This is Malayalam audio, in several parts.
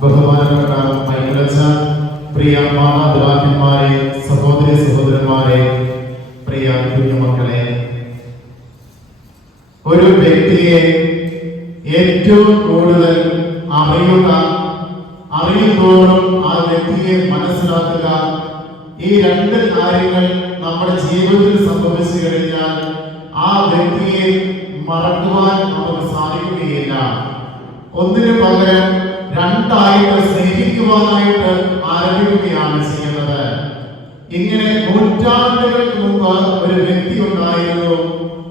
ബഹുമാനപ്പെട്ട മൈക്കുലച്ച പ്രിയ മാതാപിതാക്കന്മാരെ സഹോദരി സഹോദരന്മാരെ പ്രിയ കുഞ്ഞുമക്കളെ. ഒരു വ്യക്തിയെ ഏറ്റവും കൂടുതൽ അറിയുക അറിയുമ്പോഴും ആ വ്യക്തിയെ മനസ്സിലാക്കുക ഈ രണ്ട് കാര്യങ്ങൾ നമ്മുടെ ജീവിതത്തിൽ സംഭവിച്ചു കഴിഞ്ഞാൽ ആ വ്യക്തിയെ മറക്കുവാൻ നമുക്ക് സാധിക്കുകയില്ല. ഒന്നിനു പകരം രണ്ടായിട്ട് സ്നേഹിക്കുവാനായിട്ട് ആരംഭിക്കുകയാണ് ചെയ്യുന്നത്. ഇങ്ങനെ നൂറ്റാണ്ടുകൾക്ക് മുമ്പ് ഒരു വ്യക്തി ഉണ്ടായിരുന്നു.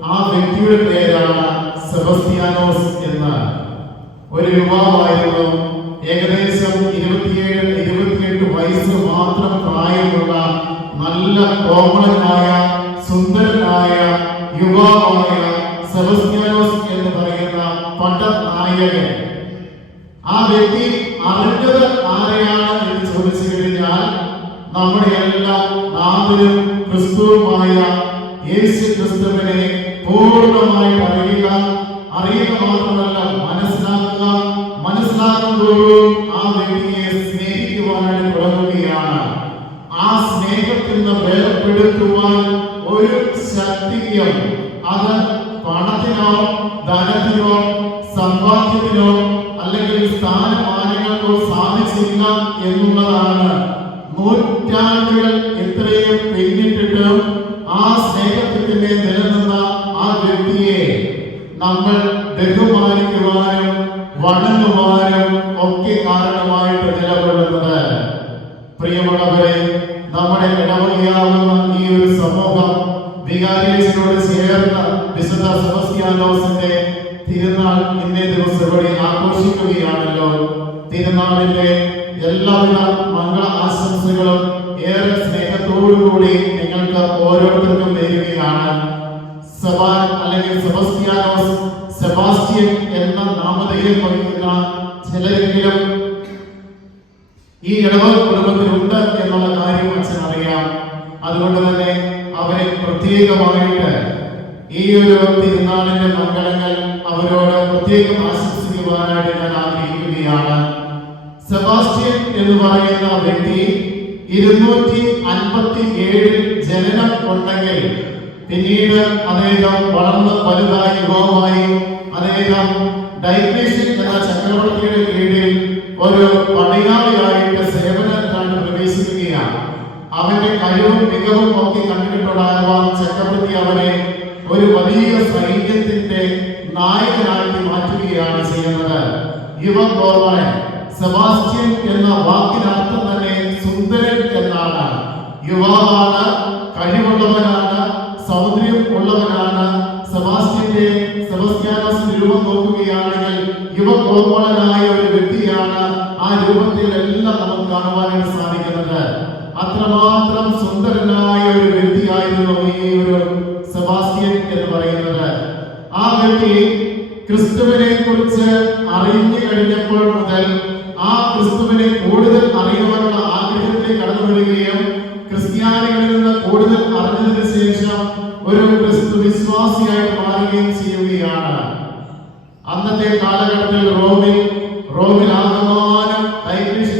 ആ വ്യക്തിയുടെ പേരാണ് സെബസ്റ്റിയാനോസ് എന്ന്. ഒരു യുവാവായിരുന്നു. ഏകദേശം ഇരുപത്തിയേഴ് ഇരുപത്തിയെട്ട് വയസ്സ് മാത്രം പ്രായമുള്ള നല്ല കോമളനായ സുന്ദരനായ യുവാവായ സെബസ്റ്റിയാനോസ് എന്ന് പറയുന്ന പട്ടനായകൻ. ആ വ്യക്തി അറിഞ്ഞത് ആരെയാണ് എന്ന് ചോദിച്ചു കഴിഞ്ഞാൽ നമ്മുടെ എല്ലാ നാഥനും ക്രിസ്തുവുമായ യേശു ക്രിസ്തുവിനെ പൂർണമായി അറിയുക അറിയുക മാത്രമല്ല മനസ്സിലാക്കുക മനസ്സിലാക്കുമ്പോഴും ആ വ്യക്തിയെ സ്നേഹിക്കുവാനായിട്ട് തുടങ്ങുകയാണ്. ആ സ്നേഹത്തിൽ നിന്ന് വേർപെടുത്തുവാൻ ഒരു ശക്തിയും അത് പണത്തിനോ ധനത്തിനോ സമ്പാദ്യത്തിനോ അല്ലെങ്കിൽ സ്ഥാനമാനങ്ങൾക്കോ സാധിച്ചില്ല എന്നുള്ളതാണ്. നൂറ്റാണ്ടുകൾ എത്രയും പിന്നിട്ടിട്ടും ആ സ്നേഹത്തിന്റെ നിലനിന്ന ആ വ്യക്തിയെ നമ്മൾ ബഹുമാനിക്കുവാനും വണങ്ങുവാനും ഒക്കെ കാരണമായിട്ട് നിലകൊള്ളുന്നത്. പ്രിയമുള്ളവരെ നമ്മുടെ ഇടവകയാവുന്ന ഈ ഒരു സമൂഹം വികാരിയോട് ചേർന്ന വിശുദ്ധ സെബസ്ത്യാനോസിന്റെ തിരുനാൾ ഇന്നേ ദിവസം ഇവിടെ ആഘോഷിക്കുകയാണല്ലോ. തിരുനാളിന്റെ എല്ലാവിധ മംഗള ആശംസകളും ഏറെ സ്നേഹത്തോടുകൂടി നിങ്ങൾക്ക് ഓരോരുത്തർക്കും നേരുകയാണ് സബാൻ അല്ലെങ്കിൽ സെബസ്റ്റിയാനോസ് സെബാസ്റ്റ്യൻ എന്ന നാമധേയം വഹിക്കുന്ന ചിലരെങ്കിലും ഈ ഇടവ കുടുംബത്തിലുണ്ട് എന്നുള്ള കാര്യം അച്ഛൻ അറിയാം അതുകൊണ്ട് തന്നെ അവരെ പ്രത്യേകമായിട്ട് ഈ ഒരു തിരുനാളിന്റെ മംഗളങ്ങൾ അവരോട് പ്രത്യേകം ആശംസിക്കുവാനായിട്ട് ഞാൻ ആഗ്രഹിക്കുകയാണ്. സെബാസ്റ്റ്യൻ എന്ന് പറയുന്ന വ്യക്തി ഇരുന്നൂറ്റി അൻപത്തി ഏഴിൽ ജനനം ഉണ്ടെങ്കിൽ പിന്നീട് അദ്ദേഹം വളർന്ന് വലുതായി യുവമായി അദ്ദേഹം ഡൈക്ലേഷ്യൻ എന്ന ചക്രവർത്തിയുടെ കീഴിൽ ഒരു പടയാളിയായിട്ട് സേവനത്തിലാണ് പ്രവേശിക്കുകയാണ്. അവന്റെ കഴിവും മികവും ഒക്കെ കണ്ടിട്ടുണ്ടാകുവാൻ ചക്രവർത്തി അവനെ ഒരു വലിയ സൈന്യത്തിന്റെ നായകനാക്കി മാറ്റുകയാണ് ചെയ്യുന്നത്. ഇവൻ ഗോർവൻ സെബാസ്റ്റ്യൻ എന്ന വാക്കിനർത്ഥം തന്നെ സുന്ദരൻ എന്നാണ്. യുവാവാണ് കഴിവുള്ളവനാണ് സൗന്ദര്യം ഉള്ളവനാണ്. സെബാസ്റ്റ്യന്റെ സെബസ്ത്യാനോസ് രൂപം നോക്കുകയാണെങ്കിൽ യുവകോമളനായ ഒരു വ്യക്തിയാണ് ആ രൂപത്തിൽ എല്ലാം നമുക്ക് കാണുവാനായിട്ട് സാധിക്കുന്നത്. അത്രമാത്രം സുന്ദരനായ ഒരു വ്യക്തിയായിരുന്നു ഈ ഒരു സെബാസ്റ്റ്യൻ എന്ന് പറയുന്നത്. ആ വ്യക്തി ക്രിസ്തുവിനെ കുറിച്ച് അറിഞ്ഞു കഴിഞ്ഞപ്പോൾ മുതൽ ആ ക്രിസ്തുവിനെ കൂടുതൽ അറിയുവാനുള്ള ആഗ്രഹത്തിലേക്ക് കടന്നു വരികയും ക്രിസ്ത്യാനികളിൽ നിന്ന് കൂടുതൽ അറിഞ്ഞതിന് ശേഷം ഒരു ക്രിസ്തു വിശ്വാസിയായിട്ട് മാറുകയും ചെയ്യുകയാണ്. അന്നത്തെ കാലഘട്ടത്തിൽ റോമിൽ റോമിൽ ആകമാനം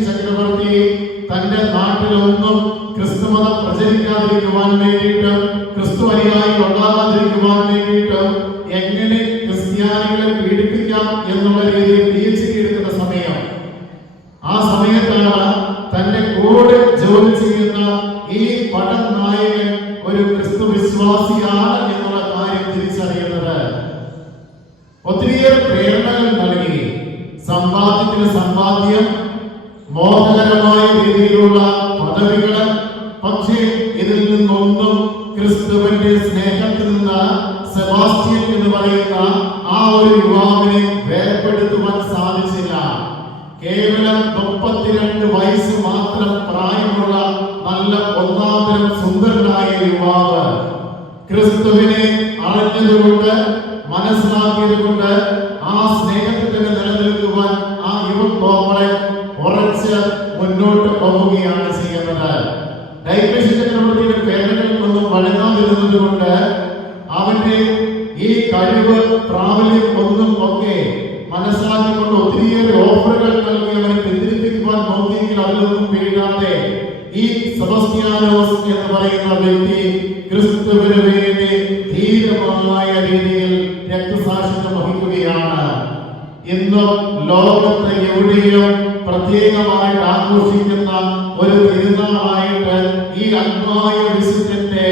ചക്രവർത്തി തന്റെ നാട്ടിലൊന്നും ക്രിസ്തു മതം പ്രചരിക്കാതിരിക്കുവാൻ വേണ്ടിയിട്ട് ക്രിസ്തു അനുയായി ഉണ്ടാകാതിരിക്കുവാൻ വേണ്ടിയിട്ട് എങ്ങനെ ക്രിസ്ത്യാനികളെ പീഡിപ്പിക്കാം എന്നുള്ള രീതിയിൽ പി എച്ച് ഡി എടുക്കുന്ന സമയം. ആ സമയത്താണ് തന്റെ കൂടെ ജോലി ചെയ്യുന്ന ഈ പടം നായകൻ ഒരു ക്രിസ്തു വിശ്വാസിയാണ് എന്നുള്ള കാര്യം തിരിച്ചറിയുന്നത് ഒത്തിരിയേറെ പ്രേരണകൾ നൽകി സമ്പാദ്യത്തിന് സമ്പാദ്യം മോഹകരമായ രീതിയിലുള്ള പദവികൾ പക്ഷേ ഇതിൽ നിന്നൊന്നും ക്രിസ്തുവിന്റെ സ്നേഹത്തിൽ നിന്ന് സെബാസ്റ്റ്യൻ എന്ന് പറയുന്ന ആ ഒരു യുവാവിനെ വേർപെടുത്തുവാൻ സാധിച്ചില്ല. കേവലം മുപ്പത്തിരണ്ട് വയസ്സ് മാത്രം പ്രായമുള്ള നല്ല ഒന്നാമതരം സുന്ദരനായ യുവാവ്. ക്രിസ്തുവിനെ അറിഞ്ഞതുകൊണ്ട് മനസ്സിലാക്കിയതുകൊണ്ട് ആ ഡൈക്ലേശ ചക്രവർത്തിയുടെ പേരകളിൽ നിന്നും വഴങ്ങാതിരുന്നത് കൊണ്ട് അവന്റെ ഈ കഴിവ് പ്രാബല്യം ഒന്നും ഒക്കെ മനസ്സിലാക്കിക്കൊണ്ട് ഒത്തിരിയേറെ ഓഫറുകൾ നൽകി അവനെ പിന്തിരിപ്പിക്കുവാൻ നോക്കിയെങ്കിൽ അതിലൊന്നും വീഴാതെ ഈ സെബസ്ത്യാനോസ് എന്ന് പറയുന്ന വ്യക്തി ക്രിസ്തുവിന് വേണ്ടി ധീരമായ രീതിയിൽ രക്തസാക്ഷിത്വം വഹിക്കുകയാണ്. ഇന്നും ലോകത്ത് എവിടെയും പ്രത്യേകമായിട്ട് ആഘോഷിക്കുന്ന ഒരു തിരുനാളായി ഈ ആത്മായ വിശുദ്ധന്റെ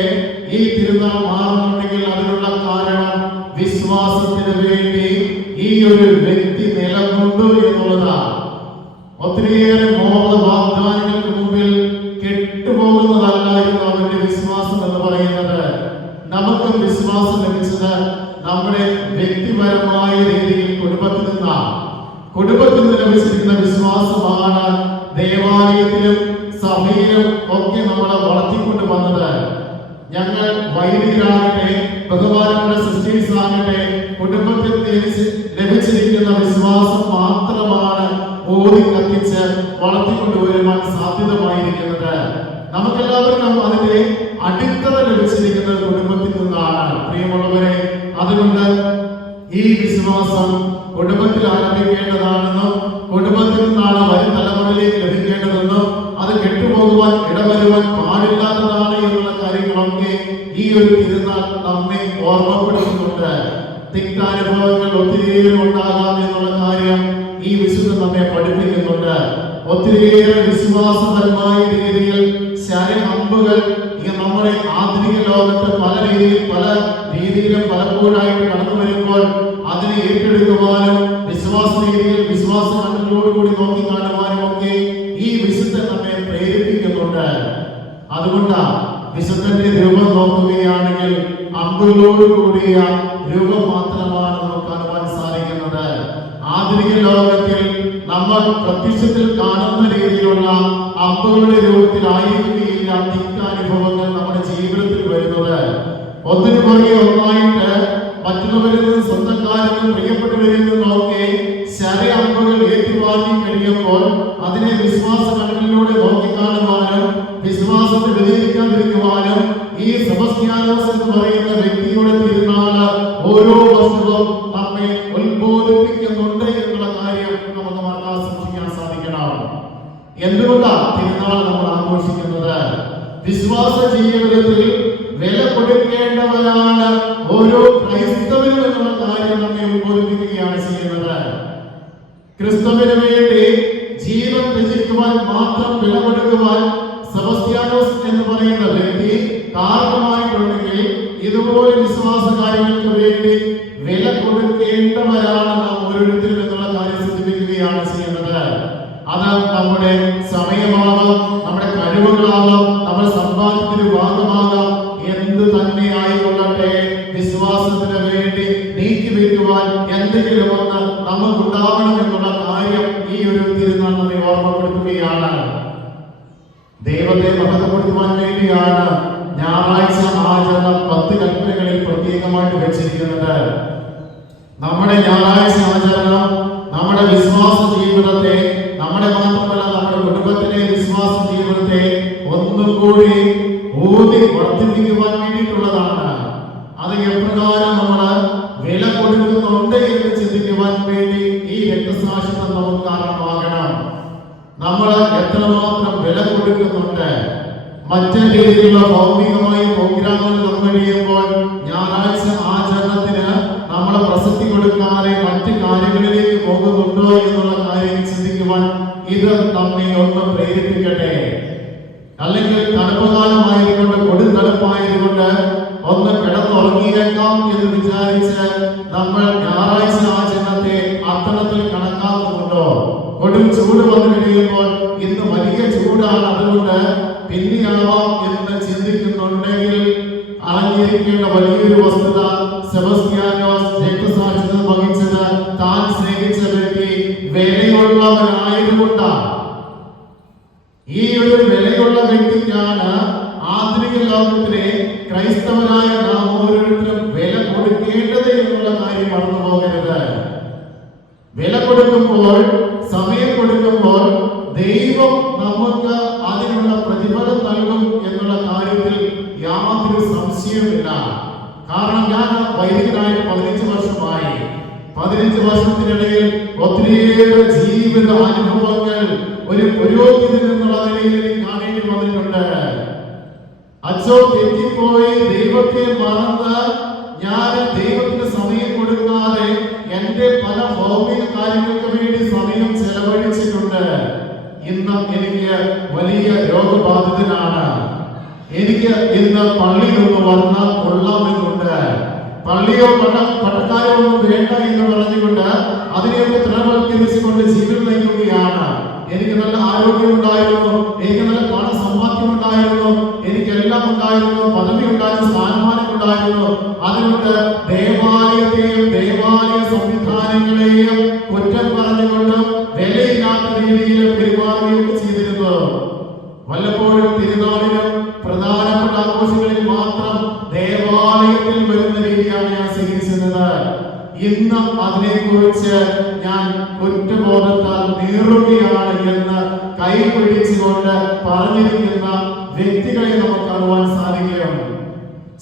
ഈ തിരുനാൾ മാറുന്നുണ്ടെങ്കിൽ അതിനുള്ള കാരണം വിശ്വാസത്തിന് വേണ്ടി ഈ ഒരു വ്യക്തി നിലകൊണ്ടു എന്നുള്ളതാണ്. ഒത്തിരിയേറെ മോഹ വാഗ്ദാനങ്ങൾക്ക് മുമ്പിൽ കെട്ടുപോകുന്നതല്ലായിരുന്നു അവന്റെ വിശ്വാസം എന്ന് പറയുന്നത്. നമുക്ക് വിശ്വാസം ലഭിച്ചത് നമ്മുടെ വ്യക്തിപരമായ രീതിയിൽ കുടുംബത്തിൽ നിന്നാണ്. കുടുംബത്തിൽ നിന്ന് ലഭിച്ചിരിക്കുന്ന വിശ്വാസമാണ് ദേവാലയത്തിലും സഭയിലും ഒക്കെ നമ്മളെ വളർത്തിക്കൊണ്ട് വന്നത്. ഞങ്ങൾ വൈദികരാകട്ടെ ഭഗവാനുടെ സിസ്റ്റേഴ്സ് ആകട്ടെ കുടുംബത്തിൽ ലഭിച്ച് ലഭിച്ചിരിക്കുന്ന വിശ്വാസം മാത്രമാണ് ഓടി കത്തിച്ച് വളർത്തിക്കൊണ്ടുവരുവാൻ സാധ്യതമായിരിക്കുന്നത്. നമുക്കെല്ലാവർക്കും അതിന്റെ അടിത്തറ ലഭിച്ചിരിക്കുന്നത് കുടുംബത്തിൽ നിന്നാണ്. പ്രിയമുള്ളവരെ അതുകൊണ്ട് ഈ വിശ്വാസം കുടുംബത്തിൽ ആരംഭിക്കേണ്ടതാണെന്നും കുടുംബത്തിൽ നിന്നാണ് വരും തലമുറയിലേക്ക് ഒത്തിരിയേറെ ഉണ്ടാകാം എന്നുള്ള കാര്യം ഈ വിശുദ്ധ നമ്മെ പഠിപ്പിക്കുന്നുണ്ട്. ഒത്തിരിയേറെ വിശ്വാസപരമായ രീതിയിൽ ശരഹമ്പുകൾ നമ്മുടെ ആധുനിക ലോകത്ത് പല രീതിയിൽ പല രീതിയിലും പലപ്പോഴായിട്ട് കടന്നു വരുമ്പോൾ അതിനെ ഏറ്റെടുക്കുവാനും വിശ്വാസ രീതിയിൽ വിശ്വാസ കണ്ണുകളോടുകൂടി നോക്കി കാണുവാനും ഒക്കെ ഈ വിശുദ്ധ നമ്മെ പ്രേരിപ്പിക്കുന്നുണ്ട്. അതുകൊണ്ടാ വിശുദ്ധന്റെ രൂപം നോക്കുകയാണെങ്കിൽ അമ്പുകളോട് കൂടിയ രൂപം മാത്രമാണ് നമുക്ക് കാണുവാൻ ആധുനിക ലോകത്തിൽ നമ്മൾ പ്രത്യക്ഷത്തിൽ കാണുന്ന രീതിയിലുള്ള അമ്പുകളുടെ രൂപത്തിലായിരിക്കുകയില്ല തിക്താനുഭവങ്ങൾ നമ്മുടെ ജീവിതത്തിൽ വരുന്നത്. ഒന്നിനു പുറകെ ഒന്നായിട്ട് മറ്റുള്ളവരിൽ നിന്ന് സ്വന്തക്കാരിൽ പ്രിയപ്പെട്ടവരിൽ നിന്നൊക്കെ ശര ഏറ്റുവാങ്ങി കഴിയുമ്പോൾ അതിനെ വിശ്വാസ ക്രിസ്തുവിന് വേണ്ടി ജീവൻ രചിക്കുവാൻ മാത്രം വില കൊടുക്കുവാൻ സെബസ്ത്യാനോസ് എന്ന് പറയുന്ന വ്യക്തി കാരണമായിട്ടുണ്ടെങ്കിൽ ഇതുപോലെ വിശ്വാസ കാര്യങ്ങൾക്ക് വേണ്ടി വില കൊടുക്കേണ്ടവരാണ് നാം ഓരോരുത്തരും എന്നുള്ള കാര്യം സൂചിപ്പിക്കുകയാണ് ചെയ്യുന്നത് അത് നമ്മുടെ സമയമാകാം നമ്മുടെ കഴിവുകളാകാം നമ്മുടെ സമ്പാദ്യത്തിന് ഭാഗമാകാം. എന്ത് തന്നെ ആയിക്കൊള്ളട്ടെ വിശ്വാസത്തിന് വേണ്ടി നീക്കി വെക്കുവാൻ എന്തെങ്കിലും നമുക്കുണ്ടാവണം എന്നുള്ള കാര്യം ഈ ഒരു തിരുനാൾ നമ്മെ ഓർമ്മപ്പെടുത്തുകയാണ്. ദൈവത്തെ മഹത്വപ്പെടുത്തുവാൻ വേണ്ടിയാണ് ഞായറാഴ്ച ആചരണം പത്ത് കൽപ്പനകളിൽ പ്രത്യേകമായിട്ട് വെച്ചിരിക്കുന്നത്. നമ്മുടെ ഞായറാഴ്ച ആചരണം നമ്മുടെ വിശ്വാസ ജീവിതത്തെ നമ്മുടെ മാത്രമല്ല നമ്മുടെ കുടുംബത്തിലെ വിശ്വാസ ജീവിതത്തെ ഒന്നും കൂടി ഊതി വർദ്ധിപ്പിക്കുവാൻ വേണ്ടിയിട്ടുള്ളതാണ്. അത് എപ്രകാരം നമ്മൾ വില കൊടുക്കുന്നുണ്ട് എന്ന് ചിന്തിക്കുവാൻ വേണ്ടി ഈ രക്തസാക്ഷിത്വം നമുക്ക് കാരണമാകണം. നമ്മൾ എത്രമാത്രം വില കൊടുക്കുന്നുണ്ട്. മറ്റു രീതിയിലുള്ള ഭൗമികമായ പ്രോഗ്രാമുകൾ നമ്മൾ കഴിയുമ്പോൾ ഞായറാഴ്ച ആചരണത്തിന് നമ്മൾ പ്രസക്തി കൊടുക്കാതെ മറ്റു കാര്യങ്ങളിലേക്ക് പോകുന്നുണ്ടോ എന്നുള്ള കാര്യം ചിന്തിക്കുവാൻ ഇത് നമ്മെ ഒന്ന് പ്രേരിപ്പിക്കട്ടെ. അല്ലെങ്കിൽ തണുപ്പ് കാലമായതുകൊണ്ട് കൊടും തണുപ്പായതുകൊണ്ട് ഒന്ന് കിടന്നുറങ്ങിയേക്കാം എന്ന് വിചാരിച്ച് നമ്മൾ ഞായറാഴ്ച ആചരണത്തെ അത്തരത്തിൽ കണക്കാക്കുന്നുണ്ടോ? കൊടും ചൂട് വന്നു കഴിയുമ്പോൾ ഇന്ന് വലിയ ചൂടാണ്. അതുകൊണ്ട് പിന്നെയാവാം എന്ന് ചിന്തിക്കുന്നുണ്ടെങ്കിൽ അറിഞ്ഞിരിക്കേണ്ട വലിയൊരു വസ്തുത സെബസ്ത്യാനോസ് രക്തസാക്ഷിത വഹിച്ചത് താൻ സ്നേഹിച്ച വ്യക്തി വിലയുള്ളവനായതുകൊണ്ടാണ്. ഈ ഒരു വിലയുള്ള വ്യക്തിക്കാണ് ആധുനിക ലോകത്തിലെ ക്രൈസ്തവരായ നാം ഓരോരുത്തരും വില കൊടുക്കേണ്ടത് എന്നുള്ള കാര്യം മറന്നു പോകരുത്. വില കൊടുക്കുമ്പോൾ സമയം കൊടുക്കുമ്പോൾ ദൈവം നമുക്ക് അതിനുള്ള പ്രതിഫലം നൽകും എന്നുള്ള കാര്യത്തിൽ യാതൊരു സംശയവുമില്ല. കാരണം ഞാൻ വൈദികനായിട്ട് പതിനഞ്ച് വർഷമായി. പതിനഞ്ച് വർഷത്തിനിടയിൽ ഒത്തിരിയേറെ ജീവിത അനുഭവങ്ങൾ ഒരു പുരോഹിതൻ എന്നുള്ള നിലയിൽ എനിക്ക് കാണേണ്ടി വന്നിട്ടുണ്ട്. അച്ഛോ തെറ്റിപ്പോയി ദൈവത്തെ മറന്ന് ഞാൻ ദൈവത്തിന് സമയം കൊടുക്കാതെ എന്റെ പല ഭൗമിക കാര്യങ്ങൾക്ക് വേണ്ടി സമയം ചെലവഴിച്ചിട്ടുണ്ട്. ഇന്ന് എനിക്ക് വലിയ രോഗബാധിതനാണ്. എനിക്ക് ഇന്ന് പള്ളിയിൽ ഒന്ന് വന്ന കൊള്ളാമെന്നുണ്ട്. പള്ളിയോ പട്ട പട്ടക്കാരോ ഒന്നും വേണ്ട എന്ന് പറഞ്ഞുകൊണ്ട് അതിനെയൊക്കെ തൃണവൽക്കരിച്ചുകൊണ്ട് ജീവിതം നയിക്കുകയാണ്. എനിക്ക് നല്ല ആരോഗ്യം ഉണ്ടായിരുന്നു എനിക്ക് നല്ല പണ സമ്പാദ്യം ഉണ്ടായിരുന്നു ഉണ്ടായിരുന്നു പദവി ഉണ്ടായിരുന്നു സ്ഥാനമാനം ഉണ്ടായിരുന്നു അതുകൊണ്ട് ദേവാലയത്തെയും ദേവാലയ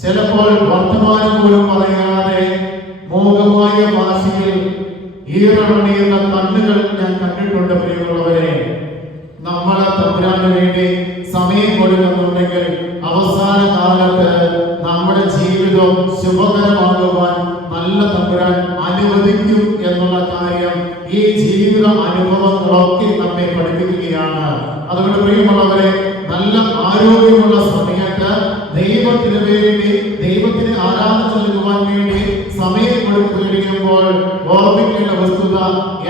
ചിലപ്പോൾ വർത്തമാനം പോലും പറയാതെ മോഹമായ ഭാഷയിൽ ഈറണിയുന്ന കണ്ണുകൾ ഞാൻ കണ്ടിട്ടുണ്ട് പ്രിയമുള്ളവരെ. നമ്മളെ തമ്പുരാന് വേണ്ടി സമയം കൊടുക്കുന്നുണ്ടെങ്കിൽ അവസാന കാലത്ത് നമ്മുടെ ജീവിതം ശുഭകരമാകുവാൻ നല്ല തമ്പുരാൻ അനുവദിക്കും എന്നുള്ള കാര്യം ഈ ജീവിത അനുഭവങ്ങളൊക്കെ നമ്മെ പഠിപ്പിക്കുകയാണ്. അതുകൊണ്ട് പ്രിയമുള്ളവരെ നല്ല ആരോഗ്യമുള്ള സമയത്ത് ദൈവത്തിന് വേണ്ടി ദൈവത്തിന് ആരാധന നൽകുവാൻ വേണ്ടി സമയം കൊടുത്തു കഴിയുമ്പോൾ ഓർമ്മിക്കേണ്ട വസ്തുത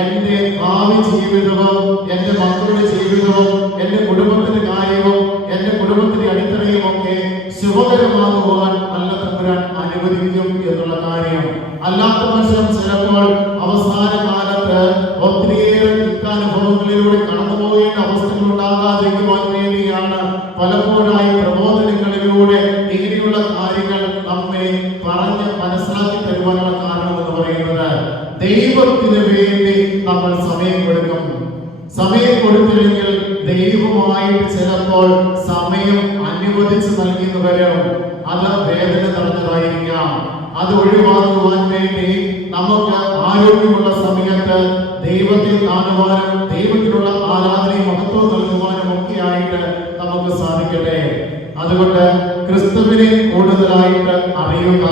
എന്റെ ഭാവി ജീവിതവും എന്റെ മക്കളുടെ ജീവിതവും എന്റെ കുടുംബത്തിന്റെ കാര്യവും എന്റെ കുടുംബത്തിന്റെ അടിത്തറയും ഒക്കെ ശുഭകരമാകുവാൻ നല്ല തമ്പുരാൻ അനുവദിക്കും എന്നുള്ള കാര്യം. അല്ലാത്ത പക്ഷം ചിലപ്പോൾ അവസാന കാലത്ത് ഒത്തിരിയേറെ ദുഃഖാനുഭവങ്ങളിലൂടെ കടന്നു ദൈവത്തിന് വേണ്ടി നമ്മൾ സമയം കൊടുക്കും. സമയം കൊടുത്തില്ലെങ്കിൽ ദൈവമായിട്ട് ചിലപ്പോൾ സമയം അനുവദിച്ച് നൽകിയെന്ന് വരും. അത് വേദന നിറഞ്ഞതായിരിക്കാം. അത് ഒഴിവാക്കുവാൻ വേണ്ടി നമുക്ക് ആരോഗ്യമുള്ള സമയത്ത് ദൈവത്തിൽ കാണുവാനും ദൈവത്തിനുള്ള ആരാധനയും മഹത്വം നൽകുവാനും ഒക്കെ ആയിട്ട് നമുക്ക് സാധിക്കട്ടെ. അതുകൊണ്ട് ക്രിസ്തുവിനെ കൂടുതലായിട്ട് അറിയുക.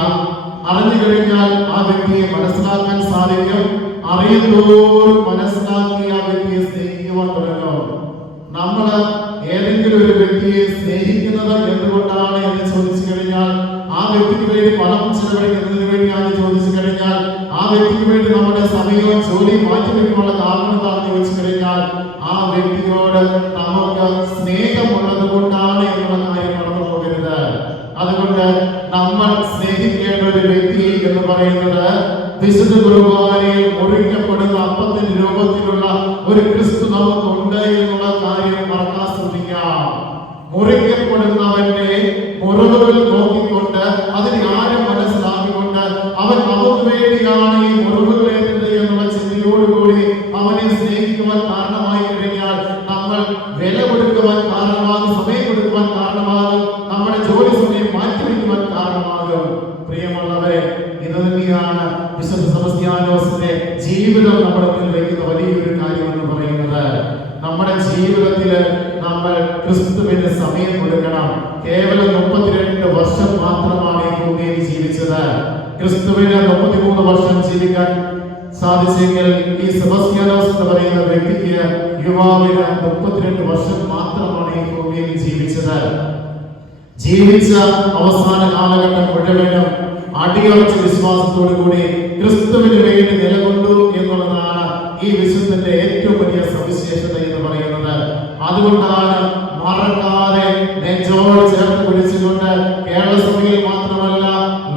അറിഞ്ഞു കഴിഞ്ഞാൽ ആ വ്യക്തിയെ മനസ്സിലാക്കാൻ സാധിക്കും. അറിയുന്തോറും മനസ്സിലാക്കി ആ വ്യക്തിയെ സ്നേഹിക്കുവാൻ തുടങ്ങണം. നമ്മൾ ഏതെങ്കിലും ഒരു വ്യക്തിയെ സ്നേഹിക്കുന്നത് എന്തുകൊണ്ടാണ് എന്ന് ചോദിച്ചു കഴിഞ്ഞാൽ ആ വ്യക്തിക്ക് വേണ്ടി പണം ചെലവഴിക്കുന്നതിന് വേണ്ടിയാണ് ചോദിച്ചു കഴിഞ്ഞാൽ ആ വ്യക്തിക്ക് വേണ്ടി നമ്മുടെ സമയവും ജോലിയും മാറ്റിവെക്കുനുള്ള കാരണം എന്താണെന്ന് ചോദിച്ചു കഴിഞ്ഞാൽ ആ വ്യക്തിയോട് നമുക്ക് സ്നേഹമുള്ളത് കൊണ്ടാണ് എന്നുള്ള കാര്യം മറന്നു പോകരുത്. അതുകൊണ്ട് നമ്മൾ സ്നേഹിക്കേണ്ട ഒരു വ്യക്തി എന്ന് പറയുന്നത് വിശുദ്ധ കുർബാനയിൽ മുറിക്കപ്പെടുന്ന അപ്പത്തിന്റെ രൂപത്തിലുള്ള ഒരു ക്രിസ്തു നമുക്കുണ്ട് എന്നുള്ള കാര്യം മറക്കാൻ ശ്രദ്ധിക്കാം. മുറിക്കപ്പെടുന്നവന്റെ മുറിവുകൾ നോക്കിക്കൊണ്ട് അതിനെ ആരും മനസ്സിലാക്കിക്കൊണ്ട് അവൻ നമുക്ക് വേണ്ടിയാണ് ഈ മുറിവുകൾ ഏറ്റുന്നത് എന്നുള്ള ചിന്തയോടുകൂടി അവനെ സ്നേഹിക്കുവാൻ കാരണമായി കഴിഞ്ഞാൽ നമ്മൾ വില കൊടുക്കുവാൻ ജീവിതത്തിൽ നമ്മൾ ക്രിസ്തുവിന് സമയം കൊടുക്കണം. കേവലം മുപ്പത്തിരണ്ട് വർഷം മാത്രമാണ് ഈ ഭൂമിയിൽ ജീവിച്ചത്. ക്രിസ്തുവിന് മുപ്പത്തിമൂന്ന് വർഷം ജീവിക്കാൻ സാധിച്ചെങ്കിൽ ഈ സെബസ്ത്യാനോസ് എന്ന് പറയുന്ന വ്യക്തിക്ക് യുവാവിന് മുപ്പത്തിരണ്ട് വർഷം മാത്രമാണ് ഈ ഭൂമിയിൽ ജീവിച്ചത്. ജീവിച്ച അവസാന കാലഘട്ടം മുഴുവനും അടിയുറച്ച വിശ്വാസത്തോടു കൂടി ക്രിസ്തുവിന് വേണ്ടി നിലകൊണ്ടു എന്നുള്ളതാണ് ഈ വിശുദ്ധന്റെ ഏറ്റവും വലിയ സവിശേഷത എന്ന് പറയുന്നത് അതുകൊണ്ടാണ് മറക്കാതെ നെഞ്ചോട് ചേർത്ത് പിടിച്ചുകൊണ്ട് കേരള സഭയിൽ മാത്രമല്ല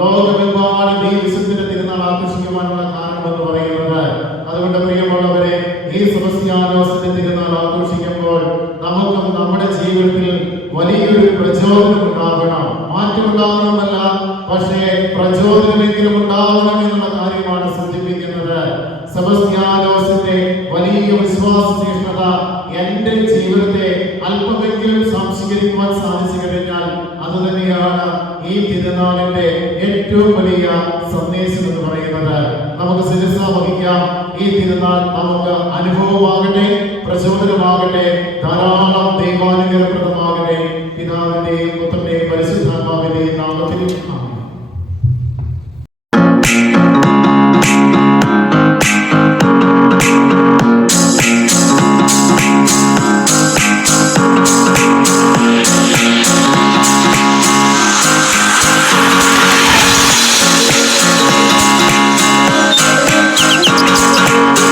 ലോകമെമ്പാടും ഈ വിശുദ്ധന്റെ തിരുനാൾ ആഘോഷിക്കുവാനുള്ള കാരണം എന്ന് പറയുന്നത്. അതുകൊണ്ട് പ്രിയമുള്ളവരെ ഈ സെബസ്ത്യാനോസിന്റെ തിരുനാൾ ആഘോഷിക്കുമ്പോൾ നമുക്കും നമ്മുടെ ജീവിതത്തിൽ വലിയൊരു പ്രചോദനം ഉണ്ടാകണം. മാറ്റമുണ്ടാകണമെന്നല്ല പക്ഷേ പ്രചോദനമെങ്കിലും ഉണ്ടാകണം എന്നുള്ള കാര്യമാണ് സൂചിപ്പിക്കുന്നത്. സെബസ്ത്യാനോസിന്റെ വലിയ വിശ്വാസ തീഷ്ണത എന്റെ ജീവിതത്തെ അല്പമെങ്കിലും സംസ്കരിക്കുവാൻ സാധിച്ചു കഴിഞ്ഞാൽ അത് തന്നെയാണ് ഈ തിരുനാളിന്റെ ഏറ്റവും വലിയ സന്ദേശം എന്ന് പറയുന്നത്. നമുക്ക് ശിരസ വഹിക്കാം. ഈ തിരുനാൾ നമുക്ക് അനുഭവമാകട്ടെ പ്രചോദനമാകട്ടെ. ധാരാളം